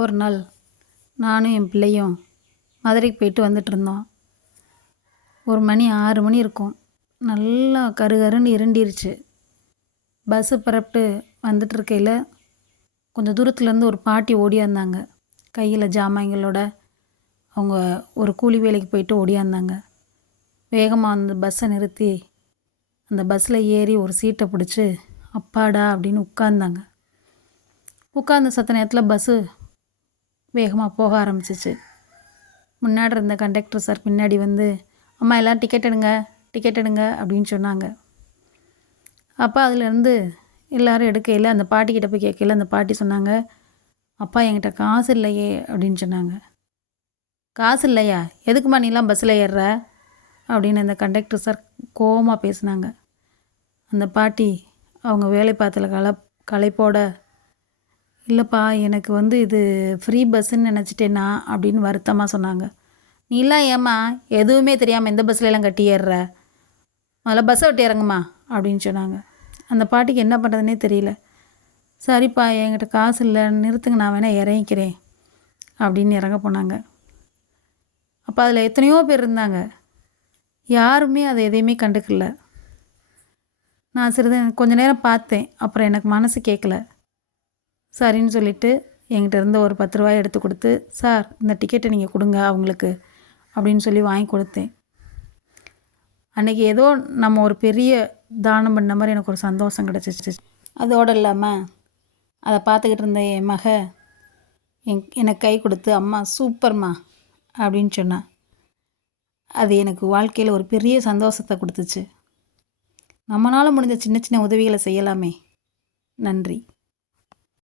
ஒரு நாள் நானும் என் பிள்ளையும் மதுரைக்கு போயிட்டு வந்துட்டுருந்தோம். ஒரு மணி 6 மணி இருக்கும். நல்லா கருகருன்னு இருண்டிருச்சு. பஸ்ஸு புறப்பட்டு வந்துட்டுருக்கையில் கொஞ்சம் தூரத்துலேருந்து ஒரு பாட்டி ஓடியாந்தாங்க. கையில் ஜாமான்களோட அவங்க ஒரு கூலி வேலைக்கு போயிட்டு ஓடியாந்தாங்க. வேகமாக வந்து பஸ்ஸை நிறுத்தி அந்த பஸ்ஸில் ஏறி ஒரு சீட்டை பிடிச்சி அப்பாடா அப்படின்னு உட்கார்ந்தாங்க. உட்கார்ந்த சத்த நேரத்தில் பஸ்ஸு வேகமாக போக ஆரம்பிச்சிச்சு. முன்னாடி இருந்த கண்டக்டர் சார் பின்னாடி வந்து, அம்மா எல்லாம் டிக்கெட் எடுங்க டிக்கெட் எடுங்க அப்படின்னு சொன்னாங்க. அப்போ அதுலேருந்து எல்லோரும் எடுக்கையில் அந்த பாட்டிக்கிட்ட போய் கேட்கையில் அந்த பாட்டி சொன்னாங்க, அப்பா என்கிட்ட காசு இல்லையே அப்படின்னு சொன்னாங்க. காசு இல்லையா, எதுக்குமா நீலாம் பஸ்ஸில் ஏறுற அப்படின்னு அந்த கண்டக்டர் சார் கோவமாக பேசினாங்க. அந்த பாட்டி அவங்க வேலை பார்த்தல களைப்போட, இல்லைப்பா எனக்கு வந்து இது ஃப்ரீ பஸ்ஸுன்னு நினச்சிட்டேன்னா அப்படின்னு வருத்தமாக சொன்னாங்க. நீலாம் ஏம்மா எதுவுமே தெரியாமல் எந்த பஸ்ஸில் கட்டி ஏறுற, முதல்ல பஸ்ஸை விட்டு இறங்குமா அப்படின்னு சொன்னாங்க. அந்த பாட்டிக்கு என்ன பண்ணுறதுனே தெரியல. சரிப்பா என்கிட்ட காசு இல்லை, நிறுத்துங்க, நான் வேணால் இறங்கிக்கிறேன் அப்படின்னு இறங்க போனாங்க. அப்போ அதில் எத்தனையோ பேர் இருந்தாங்க. யாருமே அதை எதையுமே கண்டுக்கல. நான் கொஞ்ச நேரம் பார்த்தேன். அப்புறம் எனக்கு மனசு கேட்கல. சரின்னு சொல்லிவிட்டு என்கிட்ட இருந்த ஒரு 10 ரூபாய் எடுத்து கொடுத்து, சார் இந்த டிக்கெட்டை நீங்கள் கொடுங்க அவங்களுக்கு அப்படின்னு சொல்லி வாங்கி கொடுத்தேன். அன்றைக்கி ஏதோ நம்ம ஒரு பெரிய தானம் பண்ண மாதிரி எனக்கு ஒரு சந்தோஷம் கிடச்சிச்சு. அதோடு இல்லாமல் அதை பார்த்துக்கிட்டு இருந்த என் மக எனக்கு கை கொடுத்து, அம்மா சூப்பர்மா அப்படின்னு சொன்னான். அது எனக்கு வாழ்க்கையில் ஒரு பெரிய சந்தோஷத்தை கொடுத்துச்சு. நம்மளால் முடிஞ்ச சின்ன சின்ன உதவிகளை செய்யலாமே. நன்றி.